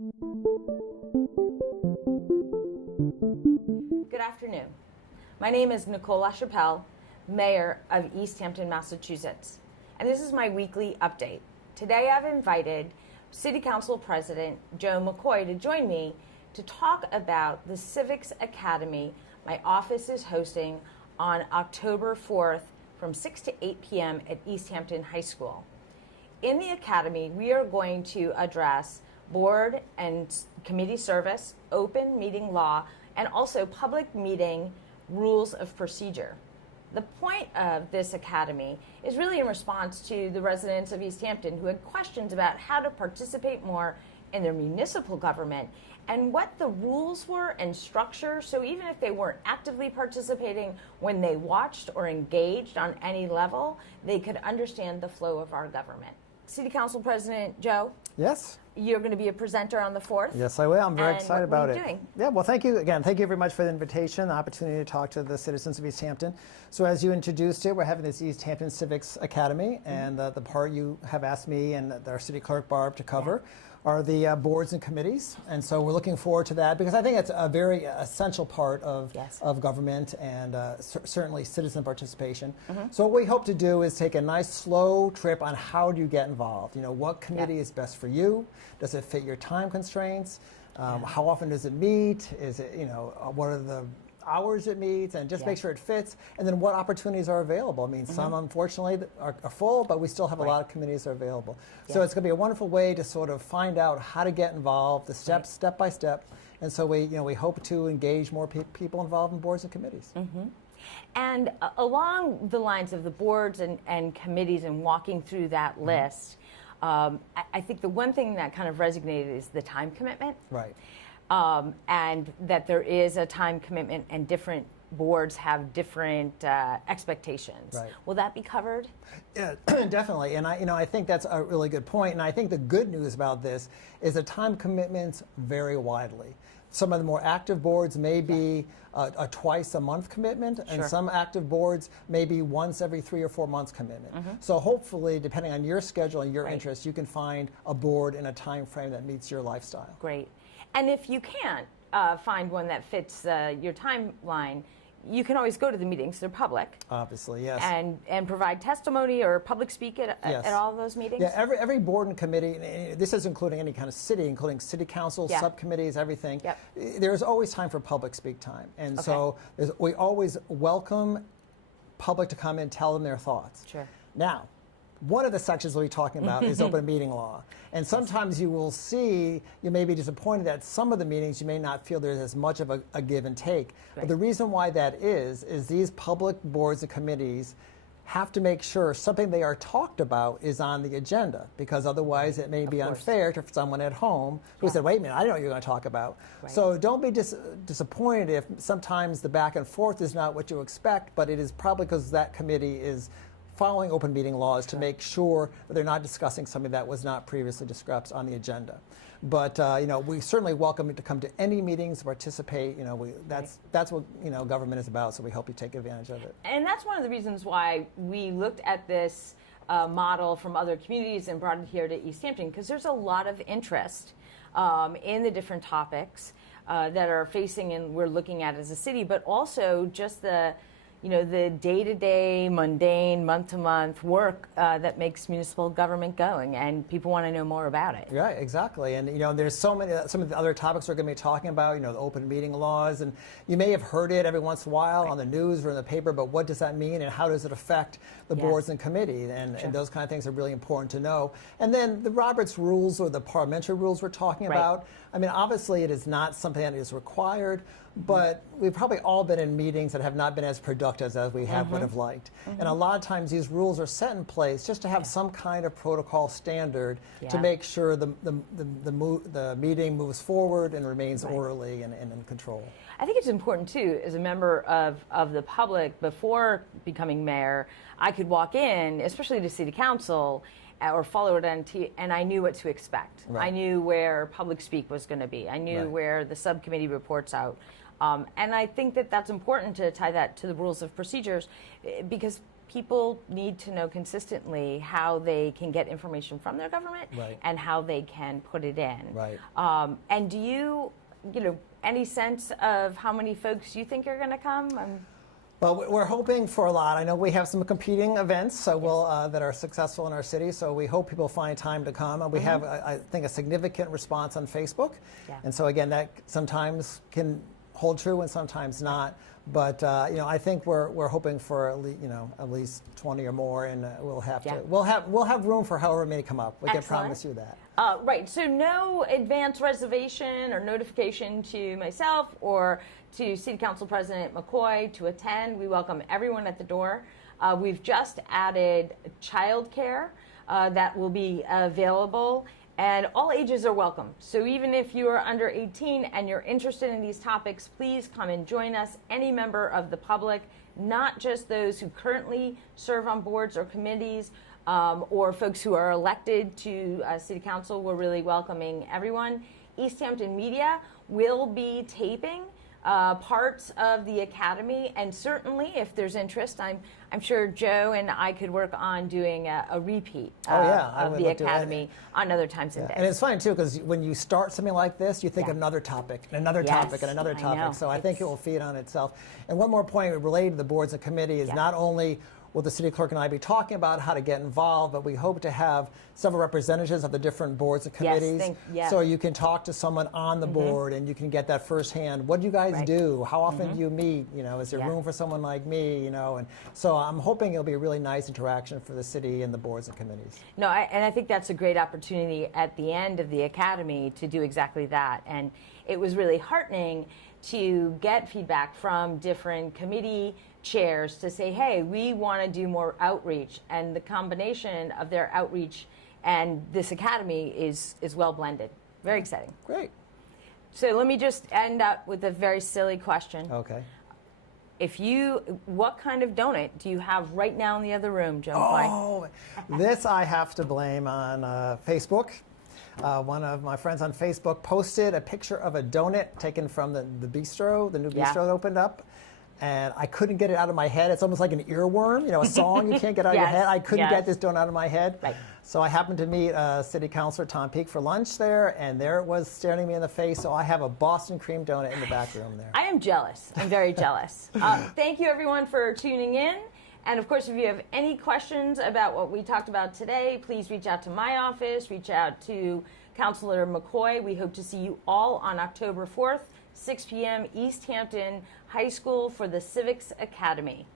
Good afternoon. My name is Nicole LaChapelle, Mayor of East Hampton, Massachusetts, and this is my weekly update. Today I've invited City Council President Joe McCoy to join me to talk about the Civics Academy my office is hosting on October 4th from 6 to 8 p.m. at East Hampton High School. In the Academy, we are going to address board and committee service, open meeting law, and also public meeting rules of procedure. The point of this academy is really in response to the residents of East Hampton who had questions about how to participate more in their municipal government and what the rules were and structure, so even if they weren't actively participating, when they watched or engaged on any level, they could understand the flow of our government. City Council President Joe? Yes. You're going to be a presenter on the 4th. Yes, I will. I'm very excited about it. What are you doing? Yeah, well, thank you again. Thank you very much for the invitation, the opportunity to talk to the citizens of East Hampton. So as you introduced it, we're having this East Hampton Civics Academy, and the part you have asked me and our city clerk, Barb, to cover are the boards and committees. And so we're looking forward to that because I think it's a very essential part of government and certainly citizen participation. So what we hope to do is take a nice slow trip on how do you get involved. You know, what committee is best for you? Does it fit your time constraints? How often does it meet? Is it, what are the hours it meets, and just make sure it fits, and then what opportunities are available. I mean, some unfortunately are full, but we still have a lot of committees that are available. So it's going to be a wonderful way to sort of find out how to get involved, the steps, step by step, and so we hope to engage more people involved in boards and committees. And along the lines of the boards and committees and walking through that list, I think the one thing that kind of resonated is the time commitment. Right. And that there is a time commitment and different boards have different expectations. Right. Will that be covered? Yeah, definitely. And I think that's a really good point. And I think the good news about this is the time commitments vary widely. Some of the more active boards may be a twice a month commitment, and some active boards may be once every 3 or 4 months commitment. So hopefully, depending on your schedule and your interests, you can find a board in a time frame that meets your lifestyle. Great. And if you can't find one that fits your timeline, you can always go to the meetings. They're public. Obviously, yes. And provide testimony or public speak at all of those meetings? Yeah, every board and committee, this is including any kind of city, including city council, subcommittees, everything. There's always time for public speak time. And so we always welcome public to come and tell them their thoughts. Sure. Now, one of the sections we'll be talking about is open meeting law. And sometimes you will see, you may be disappointed that some of the meetings you may not feel there's as much of a give and take. But the reason why that is these public boards and committees have to make sure something they are talked about is on the agenda, because otherwise it may be unfair to someone at home who said, wait a minute, I didn't know what you're going to talk about. So don't be disappointed if sometimes the back and forth is not what you expect, but it is probably because that committee is following open meeting laws to make sure that they're not discussing something that was not previously discussed on the agenda. But we certainly welcome you to come to any meetings, participate. That's what government is about. So we hope you take advantage of it. And that's one of the reasons why we looked at this model from other communities and brought it here to East Hampton, because there's a lot of interest in the different topics that are facing and we're looking at as a city, but also just the day-to-day, mundane, month-to-month work that makes municipal government going, and people want to know more about it. Right, exactly. And there's some of the other topics we're going to be talking about. The open meeting laws, and you may have heard it every once in a while on the news or in the paper. But what does that mean, and how does it affect the boards and committees? And those kind of things are really important to know. And then the Roberts rules or the parliamentary rules we're talking about. I mean, obviously, it is not something that is required, but we've probably all been in meetings that have not been as productive as we would have liked. And a lot of times these rules are set in place just to have some kind of protocol standard to make sure the meeting moves forward and remains orderly and in control. I think it's important too, as a member of the public, before becoming mayor, I could walk in, especially to city council, or follow it on TV, and I knew what to expect. I knew where public speak was going to be. I knew where the subcommittee reports out. And I think that that's important to tie that to the rules of procedures, because people need to know consistently how they can get information from their government Right. and how they can put it in. Right. And do you any sense of how many folks you think are going to come? Well, we're hoping for a lot. I know we have some competing events so that are successful in our city, so we hope people find time to come. And we have, I think, a significant response on Facebook. Yeah. And so, again, that sometimes can hold true and sometimes not. But I think we're hoping for at least 20 or more, and we'll have room for however many come up. We can Excellent. promise you that. Right. So no advance reservation or notification to myself or to City Council President McCoy to attend. We welcome everyone at the door. We've just added childcare that will be available. And all ages are welcome. So even if you are under 18 and you're interested in these topics, please come and join us. Any member of the public, not just those who currently serve on boards or committees or folks who are elected to City Council. We're really welcoming everyone. East Hampton Media will be taping parts of the Academy, and certainly if there's interest, I'm sure Joe and I could work on doing a repeat of the Academy on other times and days. And it's funny too, because when you start something like this, you think of another topic and another topic and another topic. So I think it will feed on itself. And one more point related to the boards and committees is not only will the city clerk and I be talking about how to get involved, but we hope to have several representatives of the different boards and committees. So you can talk to someone on the board and you can get that firsthand. What do you guys do? How often do you meet? Is there room for someone like me? And so I'm hoping it'll be a really nice interaction for the city and the boards and committees. No, and I think that's a great opportunity at the end of the Academy to do exactly that. And it was really heartening to get feedback from different committee chairs to say, hey, we want to do more outreach, and the combination of their outreach and this Academy is well blended. Very exciting. Great. So let me just end up with a very silly question. Okay. What kind of donut do you have right now in the other room, Joe McCoy? Oh, this I have to blame on Facebook. One of my friends on Facebook posted a picture of a donut taken from the bistro, the new bistro that opened up. And I couldn't get it out of my head. It's almost like an earworm, a song you can't get out of your head. I couldn't get this donut out of my head. Right. So I happened to meet City Councilor Tom Peake for lunch there, and there it was staring me in the face. So I have a Boston cream donut in the back room there. I am jealous. I'm very jealous. Thank you, everyone, for tuning in. And, of course, if you have any questions about what we talked about today, please reach out to my office, reach out to Councilor McCoy. We hope to see you all on October 4th, 6 p.m., East Hampton High School for the Civics Academy.